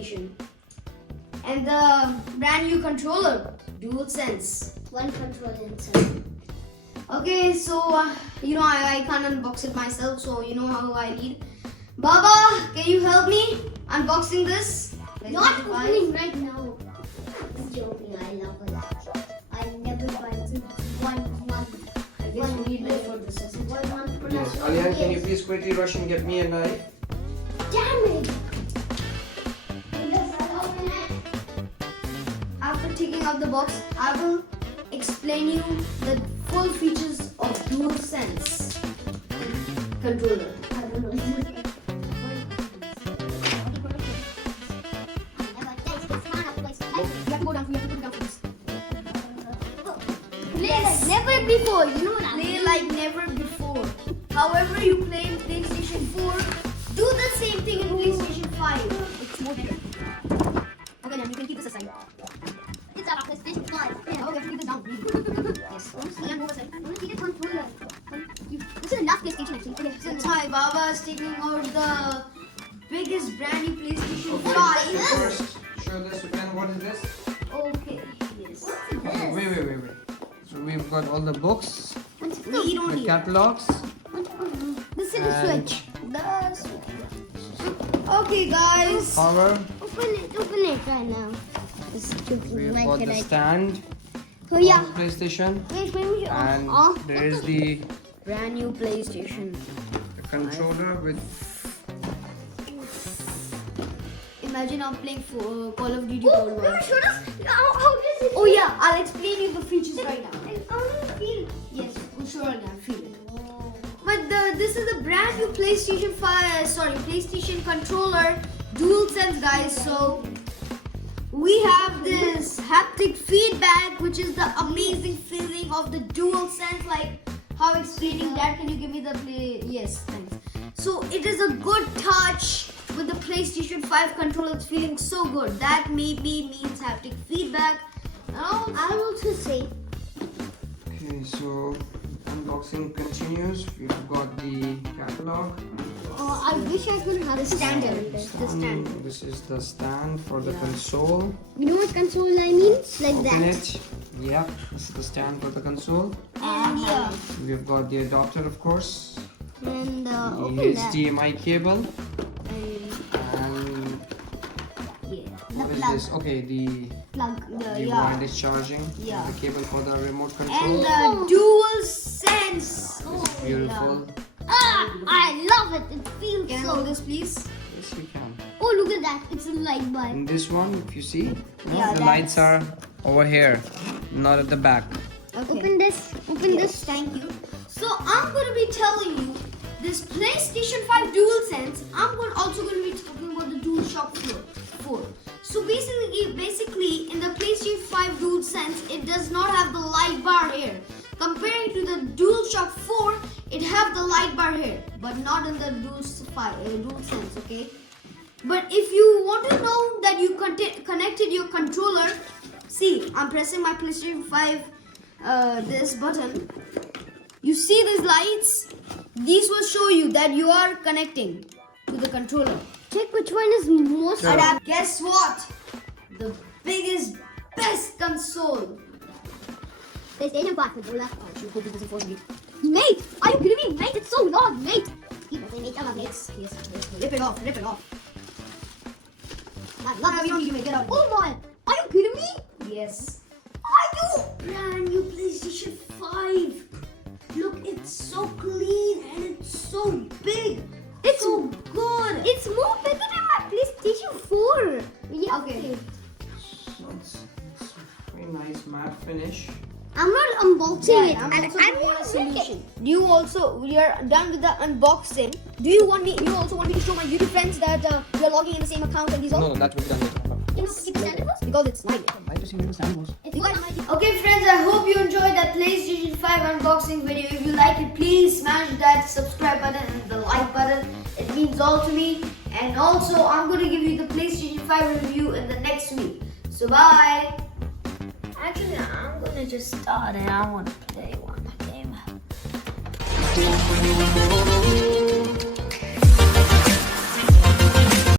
edition. And the brand new controller, DualSense. One controller inside. Okay, so I can't unbox it myself, so you know how I need. Baba, can you help me unboxing this? Not opening right now. I'm joking. I love it. I never buy it. One. I guess we need like for this. Yes. Alian, can you please quickly rush and get me a knife? Damn it! Open it. After taking out the box, I will explain you the full features of DualSense controller. I don't know. You have to go down. You have to put it down first. Yes. Never before. You know what I Play mean? like never before. However you play in PlayStation 4, do the same thing in PlayStation 5. It's more better. Okay, then you can keep this aside. It's a PlayStation 5. Yeah, okay, keep this down. Yes. Yeah, move aside. I want to see the controller. This is the last PlayStation actually. Okay, Since my Baba is taking out the biggest brand new PlayStation Okay, 5. first, show this again. What is this? Okay, yes. Okay, wait. So we've got all the books, We don't the need catalogs, This is the and switch. the switch. Okay, guys. power. Open it right now. This is too We've like got it. the stand Oh yeah. of PlayStation, Wait. and Oh. there is the Brand new PlayStation. controller with. Imagine I'm playing for Call of Duty Oh, World War. no, show us. How does it? Oh yeah, I'll explain you the features right now. I want to feel. Yes, surely I'm feeling. But this is the brand new PlayStation 5, PlayStation controller, DualSense, guys. So we have this haptic feedback, which is the amazing feeling of the DualSense. Like how explaining that? Can you give me the play? Yes, thanks. So it is a good touch with the PlayStation 5 controller. It's feeling so good. That maybe means haptic feedback. I will also say. Okay, so unboxing continues. We've got the catalog. I wish I could have a stand Standard. on this. The stand. This is the stand for the console. You know what console I mean? Like Open that. it. Yep, this is the stand for the console. And yeah. We've got the adapter, of course, And the open that. HDMI cable, And and yeah. what is plug. this? Okay, the Plug. wireless charging. Yeah. The cable for the remote And control. the DualSense. Beautiful. I love it. It feels Can I so. hold this, please? Yes, you can. Oh, look at that. It's a light bulb. And this one, if you see, Yeah, the lights are over here, not at the back. Open this. Open this. Thank you. So I'm going to be telling you this PlayStation 5 DualSense. Also going to be talking about the DualShock 4. So basically in the PlayStation 5 DualSense, it does not have the light bar here. Comparing to the DualShock 4, it have the light bar here, but not in the DualSense, okay? But if you want to know that you connected your controller, see, I'm pressing my PlayStation 5 this button. You see these lights? These will show you that you are connecting to the controller. Check which one is most. Sure. Guess what? The biggest, best console. PlayStation 5 controller. Mate, are you kidding me? Mate, it's so long, mate. Yes. Rip it off. Love You don't need to make it out. Oh my, are you kidding me? Yes. Are you? Brand new PlayStation 5. Look, it's so clean and it's so big. It's so good. It's more bigger than my PlayStation 4. Yeah. Okay. So it's very nice matte finish. I'm not unboxing it. I'm and also I giving want a to make it. solution. Do you also, we are done with the unboxing. Do you also want me to show my YouTube friends that we are logging in the same account and these all? No, that will be done later. Can you keep the stand first? Because it's mine. I just need the stand was. If you want my Okay friends, I hope you enjoyed that PlayStation 5 unboxing video. If you like it, please smash that subscribe button and the like button. It means all to me. And also, I'm going to give you the PlayStation 5 review in the next week. So bye. Actually, I'm going to just start and I want to play one game.